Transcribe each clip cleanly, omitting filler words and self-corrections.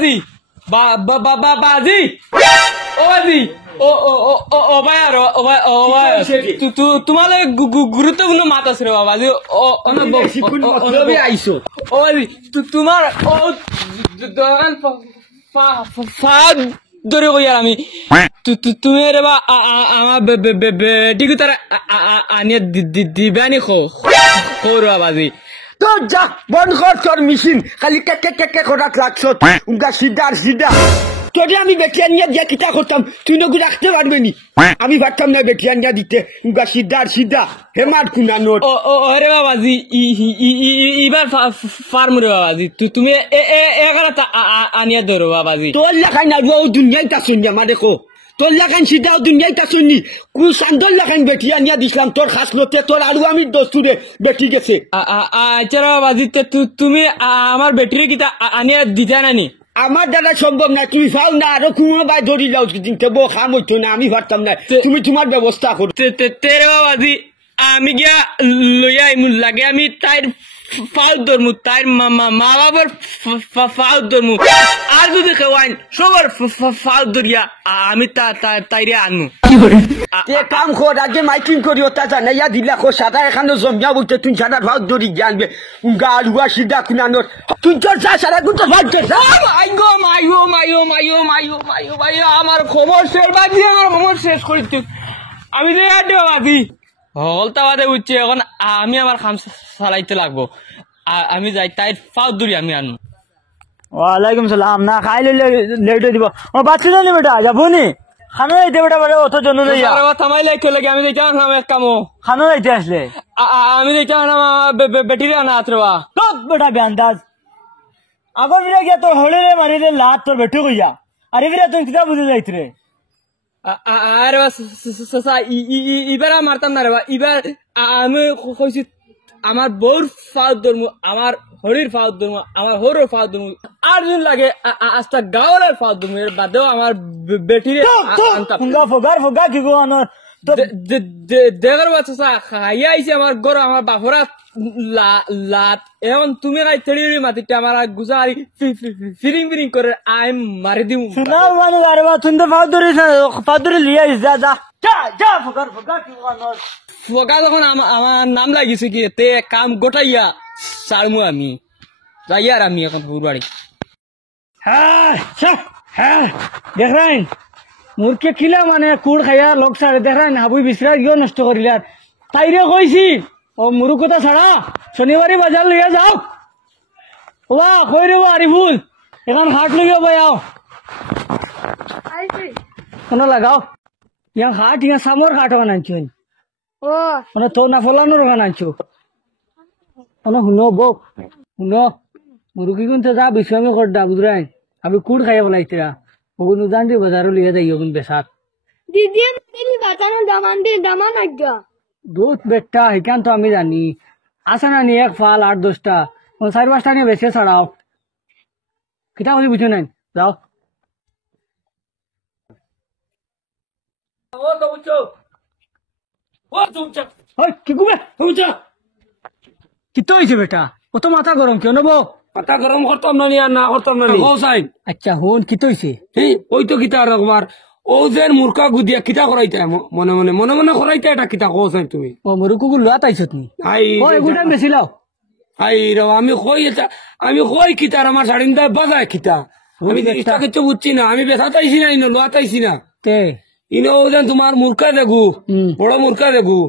বাজি বাজি ও বাজি ও ভাই আর ও ভাই তোমালে গুরুত্বপূর্ণ মাত আছে রে বাবাজি আইসো ও বাজি তোমার ও ধরে কই আর আমি তুমি রে বা আমার বেটিকে তার আনিয়ে দিবানি খোরা বাজি তো যা বন্ধ কর তোর মেশিন খালি কে করাত লাগছ উনকা সিধা যদি আমি বেটিয়া নিয়ে যে কিতা করতাম তুই নগু রাখতে পারবে নি আমি ভাবতাম না বেটিয়া নিয়ে দিতে উনকা সিধা হেমার কুনানো ও রে বাবাজি এবার ফার্ম রে বাবাজি তুমি এগারা আনিয়ে ধরো বাবাজি তোর লেখাই না ও দুনিয়ায় তা শুনি আমার দেখো তোর লেখান সিধা দুনিয়ায় তা শুনি কুসান্দর লেখান বেটিয়া নিয়ে দিছিলাম তোর খাসলতে তোর আরো আমি দস্তুরে বেটি গেছে আচ্ছা বাবাজি তুমি আমার বেটিরে কিতা আনিয়ে দিতে নানি আমার দ্বারা সম্ভব না তুমি যাও না আরো কোনো বাই ধরি যাও দিনতে বউ খাম হইতো না আমি পারতাম না তুমি তোমার ব্যবস্থা করো তেরে বাবাজি আমি গিয়া লইয়া লাগে আমি তাইর ফাউল ধরমু তাইর মা বাবার ফাউল ধরমু আর যদি খেওয়াইন সবার ফাউল ধরিয়া আমি তাইরে আনমু কাম কর আগে মাইকিং করি ওটা জানাইয়া দিলা খো সাদা এখানে জমিয়া বলতে তুই সাদা ভাগ ধরি জানবে গাড়ুয়া সিধা কুনানোর তুই তোর যা সারা গুলো ভাগ মাইও আমার খবর শেষ বাজি আমার খবর শেষ করি তুই আমি যে বাজি হলতা বাদে উঠছি এখন আমি আমার খাম চালাইতে লাগবো আমি যাই তাই ফাউল ধরি আমি আনবো ওয়ালাইকুম সালাম না খাই লইলে লেট হয়ে দিব ও বাচ্চা জানি বেটা যাবো নি খানো যাইতে বেটা বলে অত জন্য লইয়া থামাই লাগে লাগে আমি দেখতাম না এক কামো খানো যাইতে আসলে আমি দেখতাম না বেটিরে আনা আত্রবা টক বেটা বেন্দাজ আগো বিরা গিয়া তোর হলে রে মারি রে লাত তোর বেটু কইয়া আরে বিরা তুই কিতা বুঝে যাইত রে আরে এবার মারতাম না রে বা এবার আমি কইছি আমার বউর ফাউল ধরমু আমার হরির ফাউল ধরমু আমার হরর ফাউল ধরমু আর দিন লাগে আস্তা গাওয়ার ফাউল ধরমু এর বাদেও আমার বেটিরে ফোগা কি গো আনর দেখার বাচ্চা খাইয়া আইছে আমার গর আমার বাপরা লাত এখন তুমি খাই তেড়ি মাটিতে আমার গুজারি ফিরিং করে আই মারি দিম শোনা মানে আরে বা তুমি ফাউল ধরে লিয়া যা ফোগা কি গো আনর ফোকা যখন আমার নাম লাগিছে কি তে কাম গোটাইয়া সারমু আমি যাই আর আমি এখন বুড়বাড়ি হ্যাঁ দেখ রাইন মুরকে কিলা মানে কুড় খাইয়া লগ সারে দেখ রাইন হাবুই বিশ্রা ইও নষ্ট করিলা তাইরে কইছি ও মুরু কথা ছাড়া শনিবারে বাজার লইয়া যাও ওয়া কই রে আরিফুল এখন হাট লইয়া বয়াও কোন লাগাও ইয়া হাট ইয়া সামর হাট বানাইছুন মানে তো না ফলানোর বানাইছো মানে শুনো বক শুনো মুরগি কিন্তু যা বেশি আমি করডা বুঝরাই আমি কুড় খাইয়া বলাইছিরা ওগুন উদান দিয়ে বাজারও লিয়ে যাই ওগুন বেসাত দিদি মেরি বাতানো দামান আজ্ঞা দুধ বেটটা এখান তো আমি জানি আসা না নি এক ফাল 8-10টা 4-5টা নিয়ে বেশি ছাড়াও কিতা বলি বুঝো নাই যাও কি কুবে কিতো হয়েছে বেটা কত মাথা গরম কেন নেবো মাথা গরম করতাম না আর না করতাম না হোসাইন আচ্ছা হন কিতো হয়েছে ওই তো কিতা রকমার ও যেন মূর্খা গুদিয়া কিতা করাইতে মনে করাইতে এটা কিতা হোসাইন তুমি ও মুরুকুগু লোয়া তাইছত নি আই ও এগুটাই বেশি লাও আই রে আমি কই কিতার আমার শাড়িটা বাজায় কিতা আমি এটা কিছু বুঝছি না আমি বেচা তাইছি না ইনো লোয়া তাইছি না তে ইনো যেন তোমার মূর্খা দেখু বড় মূর্খা দেখু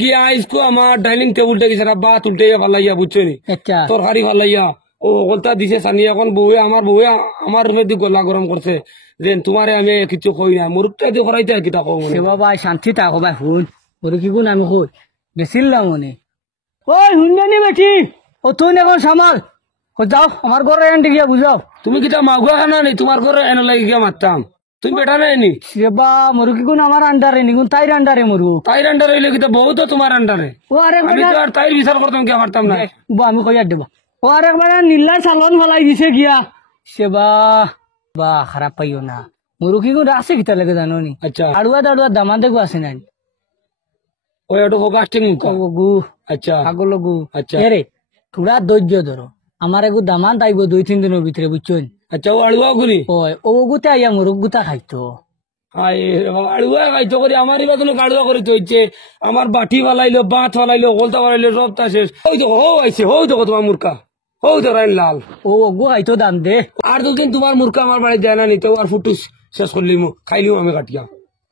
গিয়া আইসকো আমার ডাইনিং টেবিলটা কি সারা বাত উল্টে ফালাইয়া বুঝছো নি আচ্ছা তরকারি ফালাইয়া ও গলতা দিছে সানি এখন বউয়ে আমার রুমে দি গলা গরম করছে যে তোমারে আমি কিছু কই না মুরুকটা দিয়ে করাইতে কিতা কও সে বাবা শান্তি থাকো ভাই হুন মুরুকিগুন আমি কই বেছিলাম মনে ওই হুন্ডানি বেটি ও তুই এখন সামাল ও যাও আমার ঘরে এনে গিয়া বুঝাও তুমি কিতা মাগুয়া খানা নেই তোমার ঘরে এনে লাগি গিয়া মারতাম তুমি বেটা নাই নি সেবা মুরুকিগুন আমার আন্ডারে নিগুন তাইর আন্ডারে মরু তাইর আন্ডারে হইলে কিতা বহুত তোমার আন্ডারে ও আরে আমি তো আর তাইর বিচার করতাম কি মারতাম না আমি কইয়া দেব ও আর একবার নীলা চালন ফলাই দিছে গিয়া সেবা বা খারাপ পাইও না মুরুকিগুন আছে কিতা লাগে জানো নি আচ্ছা আড়ুয়া দামান দেখো আছে নাই ওই ওটা ফোকাস্টিং গু আচ্ছা আগল গু আচ্ছা এরে থোড়া ধৈর্য ধরো আমার এগু দামান তাইব 2-3 দিনের ভিতরে বুঝছেন আচ্ছা ও আড়ুয়া করি ওই ও গুতা আইয়া মুরুখ গুতা খাইতো আড়ুয়া খাইতো করি আমার এবার কোনো কাড়ুয়া করে হচ্ছে আমার বাটি ফালাইলো বাঁধ ফালাইলো গোলতা ফালাইলো সব তা শেষ ওই তো হো আইছে হো তো তোমার মূর্খা হো তো রাইন লাল ও গু খাইতো দাম দে আর দুদিন তোমার মূর্খা আমার বাড়ি যায় না নিতে আর ফুটুস শেষ করলিম খাইলিও আমি কাটিয়া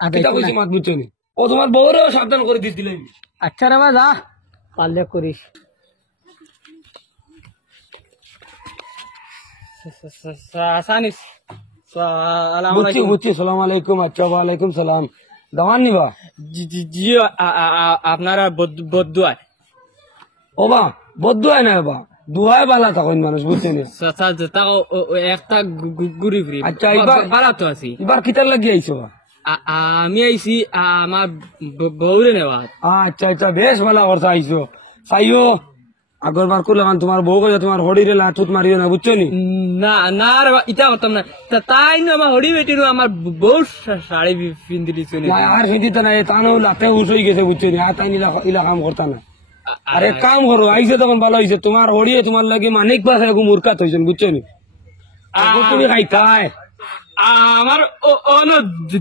এটা কইছে মাত বুঝছো নি ও তোমার বউরেও সাবধান করে দিছিল আচ্ছা রে বা যা পারলে করিস সানিস সালাম বুঝছি আলাইকুম বুঝছি সালাম আলাইকুম আচ্ছা ওয়ালাইকুম সালাম দামান নিবা জি জি জি আপনারা বদুয়ায় ও বা বদ্ধ হয় না বা দুহায় বালা তখন মানুষ বুঝছেন তাও একটা ঘুরি ফিরি আচ্ছা, এবার- বাড়া তো আছি এবার কিতার লাগিয়ে আইছো বা আমি আইছি আমার বউরে নেওয়া আচ্ছা আচ্ছা বেশ ভালো কথা আইছো চাইও আগর বার করলাম তোমার বউ করে তোমার হড়িরে লাঠুত মারিও না বুঝছো নি না না রে বা, ইটা করতাম না তাই না আমার হরি বেটি আমার বউ শাড়ি পিন্দি দিচ্ছে না, আর সেদিত না তানো লাতে হুস হয়ে গেছে বুঝছো নি আর তাই ইলা কাম করতা না আরে কাম করো আইসে তখন ভালো হয়েছে তোমার হড়িয়ে তোমার লাগে মানিক পাশে এরকম মূর্খাত হয়েছেন বুঝছো নি আগর তুমি খাইতাই আমার অন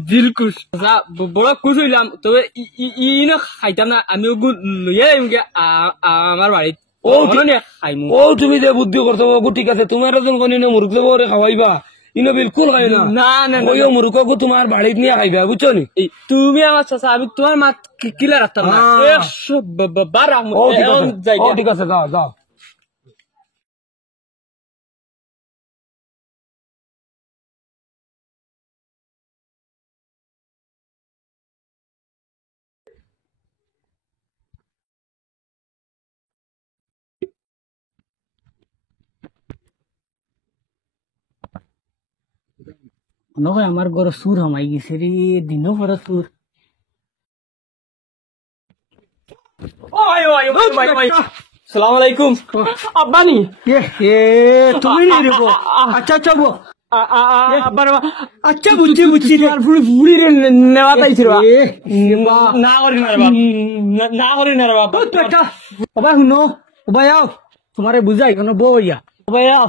দিল খুশ বড় খুশ হইলাম তবে ইনো খাইতাম না আমি ওগুলো লইয়া যাইম আমার বাড়িত ও খাইমু ও তুমি যে বুদ্ধি করছো ও ঠিক আছে তোমার এজন কোন মুরগ দেবো খাওয়াইবা ইনো বিলকুল খাই না না না না, ওই মুরগকে তোমার বাড়িত নিয়ে খাইবা বুঝছো নি এই তুমি আমার চাচা আমি তোমার মাত কিলা রাখতাম না হ্যাঁ। 100 বার রাখবো ও ঠিক এখন আছে যাই ও ঠিক আছে যাও যাও নহয় আমার ঘর সুর হামাই গেছে রে দিনও পরে সুর সালাম আলাইকুম আব্বানি এ এ তুমি নেই রে গো। আচ্ছা আচ্ছা গো আব্বার আচ্ছা বুঝছি বুঝছি রে। বুড়ি রে নেওয়া তাইছিল এ, বা। না করি না রে বাপ না করি না রে বাপ ও তো একটা ওবা শুনো ওবা আও তোমারে বুঝাই কোনো বউ ইয়া ওবা আও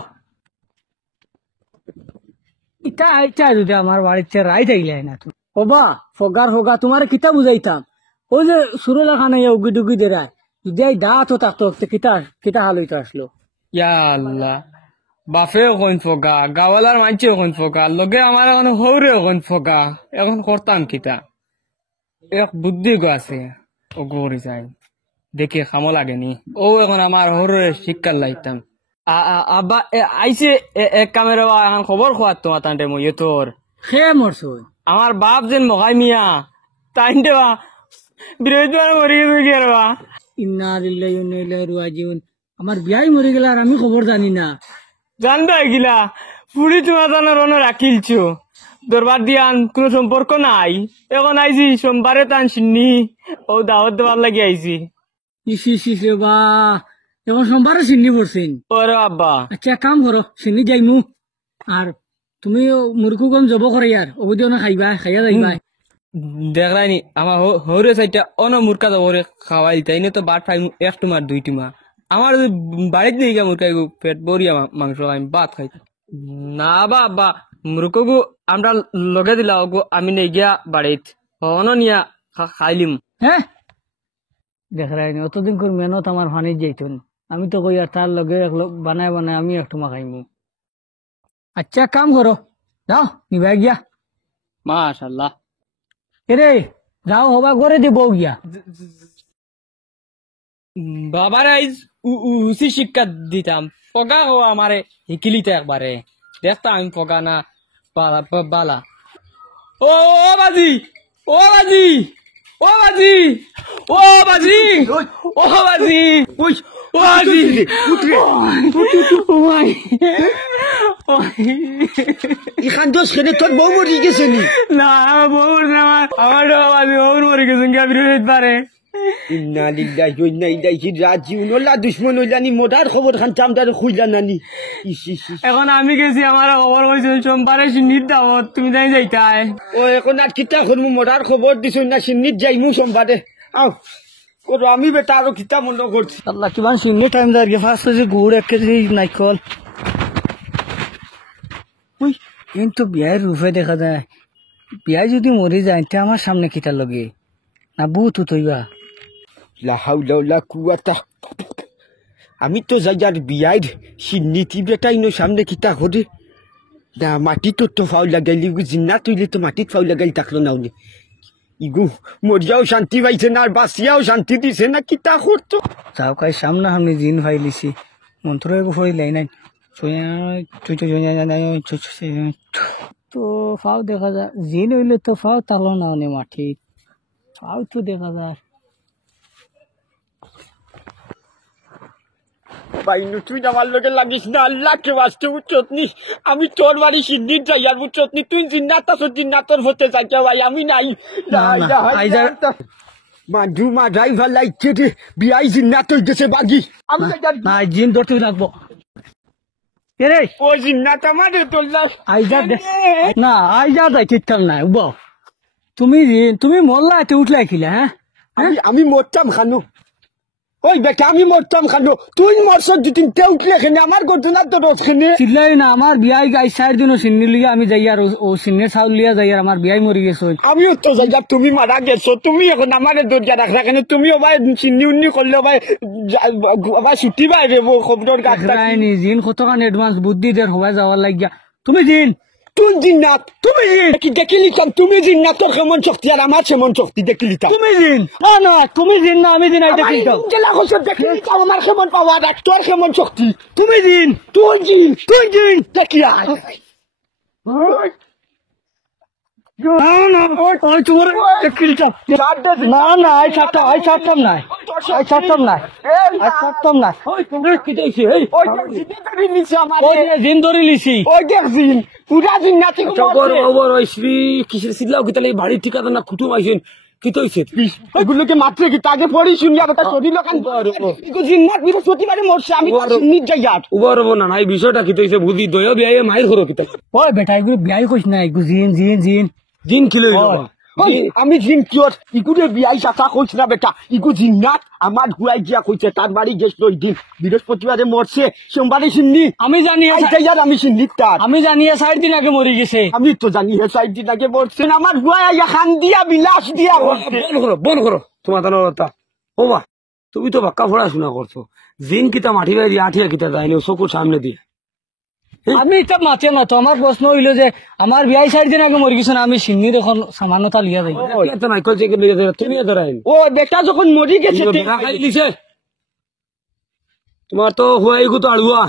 ইটা আইটা যদি আমার বাড়িতে রাই থাকলে না তো ওবা ফগার ফগা তোমারে কিতা বুঝাইতাম ওই যে সুরলা খানা ইয়া উগি ডুগি দেরায় যদি এই দাঁত ও থাকতো কিতা কিতা হাল হইতো আসলো ইয়া আল্লাহ বাপে ওখান ফোকা গাওয়ালার মানছে ওখান ফোকা লগে আমার এখন হৌরে ওখান ফোকা এখন করতাম কিতা এক বুদ্ধি গো আছে ও গৌরি যাই দেখে খামো লাগেনি ও এখন আমার হৌরে শিক্ষার লাইতাম আব্বা আইসে এক কামের এখন খবর খোয়ার তোমার তান্টে মই তোর সে মরছো আমার বাপ যেন মগাই মিয়া তাইন্টে বা বৃহস্পতিবার মরি গেছে রে বা ইন্না লিল্লাহি ওয়া ইন্না ইলাইহি রাজিউন আমার বিয়াই মরে গেল আর আমি খবর জানি না জানবা গিলা পুরি তোমার জানার অন্য রাখিলছো দরবার দিয়ান কোনো সম্পর্ক নাই এখন আইছি সোমবারে টান শুনি ও দাওয়াত দেওয়ার লাগি আইছি ইসি ইসি বা এখন সোমবারে চিনি পড়ছেন ওরে আব্বা আচ্ছা এক কাম করো চিনি যাইমু আর তুমি মুরগু কম জব করে ইয়ার অবধি না খাইবা খাইয়া যাইবা দেখলাইনি আমার হরে সাইডটা অন মুরকা ওরে খাওয়াই তাই না তো বাট খাইমু এক টুমার দুই টুমা আমার বাড়িতে নিয়ে গিয়া মুরকা পেট ভরিয়া মাংস আমি ভাত খাই না বা আব্বা মুরকগু আমরা লগে দিলা ওগু আমি নিয়ে গিয়া বাড়িত অন নিয়া খাইলিম হ্যাঁ দেখ রাইনি অতদিন করে মেহনত আমার ফানি যাইতুন আমি তো কই আর তার লগে বানায় বানায় আমি একটু খাইমু আচ্ছা কাম করো যাও নিবা গিয়া মাশাআল্লাহ এরে যাও হবা করে দিব গিয়া বাবার আইজ উসি শিক্ষা দিতাম পগা হো আমারে হিকিলিতে একবারে দেখতাম আমি পগা না বালা ও বাজি ও বাজি ও বাজি ও বাজি ও বাজি ওই ও বাজি এখান তো সেনে তোর বউ মরি গেছে নি না বউর না আমার বাজি বউর মরে গেছেন কে বিরোধ পারে ইন্না লিল্লাহি ওয়া ইন্না ইলাইহি রাজিউন ওলা দুশমন হইলানি মোদার খবর খান চামদার খুইলা নানি ইস ইস ইস। এখন আমি গেছি আমার খবর হয়েছে সোমবারে সিন্নির দাওয়াত তুমি যাই যাইতাই ও এখন আর কিতা করমু মোদার খবর দিছুন না সিন্নিত যাইমু সোমবারে আও করো আমি বেটা আরো কিতা মনে করছি আল্লাহ কিমান চিনি টাইম যায় ফার্স্ট কেজি গুড় 1 কেজি নাইকল ওই কিন্তু বিয়ার রূপে দেখা যায় বিয়া যদি মরি যায় তে আমার সামনে কিতার লগে না বহুত উঠইবা লা হাওলা ওয়ালা কুওয়াতা আমি তো যাইয়ার বিয়ার সিন্নিতি বেটাই নো সামনে কিতা করে না মাটি তো ফাউল লাগাইলি জিন্না তুইলে তো মাটিত ফাউল লাগাই থাকলো না উনি ইগু মরিয়াও শান্তি পাইছে না আর বাঁচিয়াও শান্তি দিছে না কিতা করতো যাও কাই সামনা সামনে জিন ফাইলিছি মন্ত্র এগো ফইলাই নাই তো ফাও দেখা যায় জিন হইলে তো ফাও তালো না অনে মাটিত ফাও তো দেখা যায় বাইনু তুই আমার লগে লাগিস না আল্লাহকে বাঁচতে বুঝছনি আমি তোর বাড়ি সিন্নির যাইয়ার বুঝছনি তুই জিন্নাতর হতে চাইছ ভাই আমি নাই মাঝু মাঝাই ভাল লাগছে রে বিয়াই জিন্নাত হইতেছে বাগি আমি না জিন ধরতে রাখবো এরে ও জিন্নাত আমার তোর আইজা না আইজা যাই ঠিকঠাক নাই উব তুমি মরলা এতে উঠলাই খিলা হ্যাঁ আমি মরতাম খানু ওই বেটা আমি মরতাম খানু তুই মরছ দুদিন তে উঠলে খেনে আমার ঘটনা তো রোজখানে চিল্লাই না আমার বিয়াই গাই 4 দিনও সিন্নি লিয়া আমি যাই আর ও সিন্নে চাউল লিয়া যাই আর আমার বিয়াই মরি গেছে আমিও তো যাই তুমি মারা গেছো তুমি এখন আমার দরজা রাখলা কেন তুমিও ভাই চিন্নি উন্নি করলে ভাই ছুটি বাইরে খবর গাছটা রাইনি জিন কতখান অ্যাডভান্স বুদ্ধি দের হওয়া যাওয়ার লাগিয়া তুমি জিন তুই জিন্নাত তুমি জিন কি দেখিলিতাম তুমি জিন্নাত তোর কেমন শক্তি আর আমার কেমন শক্তি দেখিলিতাম তুমি জিন না তুমি জিন না আমি জিন আইতে কিনতাম জেলা হোসে দেখিলিতাম আমার কেমন পাওয়া দেখ তোর কেমন শক্তি তুমি জিন তুই জিন দেখিয়া না ওই তোমার কিনতাম না আই ছাড়তাম নাই ওই তোমরা কি দেখছি ওই জিন্নাত নিছে আমার ওই জিন ধরে লিছি ওই দেখ জিন পুরা জিন্নাত কিসের সিল্লাও কি তাহলে বাড়ির ঠিকাদার না কুটুম আইছেন কি তো হইছে এগুলোকে মাত্র কি তাকে পড়ি শুনিয়া কথা শরীর লোকান জিন্নাত বৃহস্পতিবারে মরছে আমি নিজ যাইয়ার উবার হবো না এই বিষয়টা কি তো হইছে বুঝি দয়া বিয়ে মাইর করো কি তাহলে ওই বেটা এগুলো বিয়াই কইস না এগু জিন দিন কি লইল আমি জিন কিয়র ইগুরে বিয়াই সাথা কইছ না বেটা ইগু জিন্নাত আমার হুয়াই গিয়া কইছে তার বাড়ি গেছিল ওই দিন বৃহস্পতিবারে মরছে সোমবারে সিন্নি আমি জানি যাইয়ার আমি সিন্নি তার আমি জানি 4 দিন আগে মরি গেছে আমি তো জানি হে 4 দিন আগে মরছে আমার হুয়াই আইয়া খান দিয়া বিলাস দিয়া বন করো তোমার তানতা ও মা তুমি তো বাক্কা পড়াশোনা করছো জিন কিতা মাটি বাইরে আঠিয়া কিতা যায়নি চকুর সামনে দিয়ে আমি এটা মাতে না তো আমার প্রশ্ন হইল যে আমার বিয়াই 4 দিন আগে মরি গেছে না আমি সিন্নির এখন সামান্যতা লিয়া যাই নাই কইছে কি তুমি ধরাইন ও বেটা যখন মরি গেছে তোমার তো হুয়াই গো তো আড়ুয়া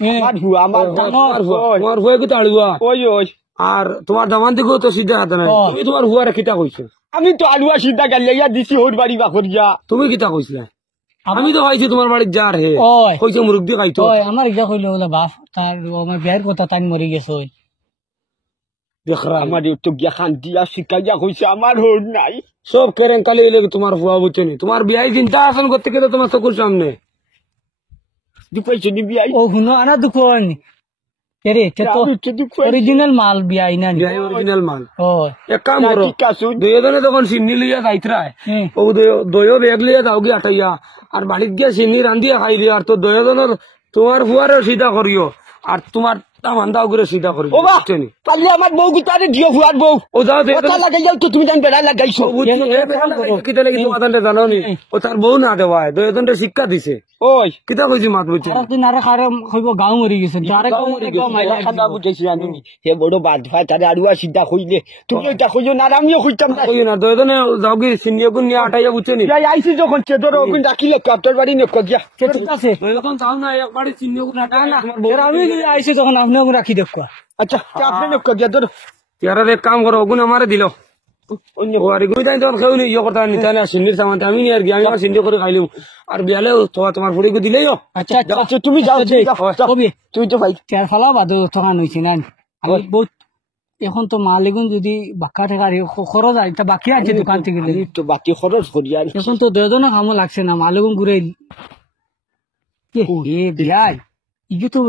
আমার হুয়া আমার তোমার হুয়াই গো তো আড়ুয়া ওই আর তোমার দামান দিকেও তো সিধা হাতে নাই তুমি তোমার হুয়ারে কিতা কইছো আমি তো আলুয়া সিদ্ধা গালিয়া দিছি ওর বাড়ি বাকরিয়া তুমি কিতা কইছিলা আমি তো ভাইছি তোমার বাড়ি যার হে কইছে মুরগি খাইতো আমার ইচ্ছা কইল বলে বাপ তার আমার বিয়ার কথা তাই মরি গেছে দেখরা আমার তো গিয়া খান দিয়া শিকাইয়া কইছে আমার হোর নাই সব কেরেন কালি লেগে তোমার হুয়া বুঝছনি তোমার বিয়াই চিন্তা আসন করতে গেলে তোমার চকুর সামনে দুপাইছে নি বিয়াই ও হুনো আনা দুকন এরে তে তো অরিজিনাল মাল বিয়াই না বিয়াই অরিজিনাল মাল ও এক কাম করো দুইজনে তখন সিন্নি লইয়া যাইতরায় ও দইও বেগ লইয়া যাও গিয়া আটাইয়া আর বাড়িত গিয়া সিন্নি রান্ধিয়া খাইলি আর তো দুইজনের তোমার হুয়ারও সিধা করিও আর তোমার তামান দাও করে সিধা করিও ও বাহ পারলে আমার বউ গুতারে দিও হুয়ার বউ ও যাও ওটা লাগাইয়াও তো তুমি জান বেড়া লাগাইছো কিতা লাগি তোমার তান্ডে জানো নি ও তার বউ না দেওয়ায় দুইজনরে শিক্ষা দিছে ওই কিতা কইছি মাত বুঝছি দিন আরে খারে কইব গাঁও মরি গেছে আরে গাঁও মরি গেছে মাইলা খাদা বুঝাইছি আমি হে বড় বাদ ভাই তারে আড়ুয়া সিদ্ধা কইলে তুমি ওইটা কইও না আমিও কইতাম না কই না দুইজনে যাও কি সিনিয়া গুন নিয়া আটাইয়া বুঝছনি যাই আইছি যখন চেদর ওগুন ডাকিলে কাপটার বাড়ি নে কগিয়া ঠিক আছে এখন যাও না একবারে সিনিয়া গুন আটা না আমি আইছি তখন আপনি রাখি দেখো আচ্ছা আপনি নে কগিয়া ধরো ইয়ারা এক কাম করো ওগুন আমারে দিল অন্য ঘরে গুই তাই তখন খেউনি ইয়ে করতে নিতে না সিন্নির সামানতে আমি নি আর কি আমি আমার সিন্নি করে খাইলিম আর বিয়ালে তোমার ফুড়িকে দিলেইও আচ্ছা আচ্ছা তুমি যাও কবি তুই তো ভাই চার ফালা বাদ তখন হইছে না আমি বহুত এখন তো মালিগুন যদি বাক্কা টাকা খরচ যায় তা বাকি আছে দোকান থেকে তো বাকি খরচ করি আর এখন তো দুজনে কামও লাগছে না মালিগুন ঘুরে এ বিয়াই ইগে তো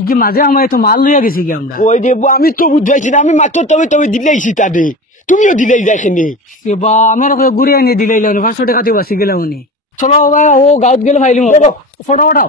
ইগে মাঝে আমার তো মাল লইয়া গেছি কি আমরা ওই দেবো আমি তো বুঝাইছি না আমি মাত্র তবে দিলেইছি তাদের তুমিও দিলেই দেখেনি বা আমার ঘুরে এনে দিলাই 500 টাকা দিয়ে বাঁচি গেলাম উনি চলো ও গাঁত গেলে ফাইলিম ফটো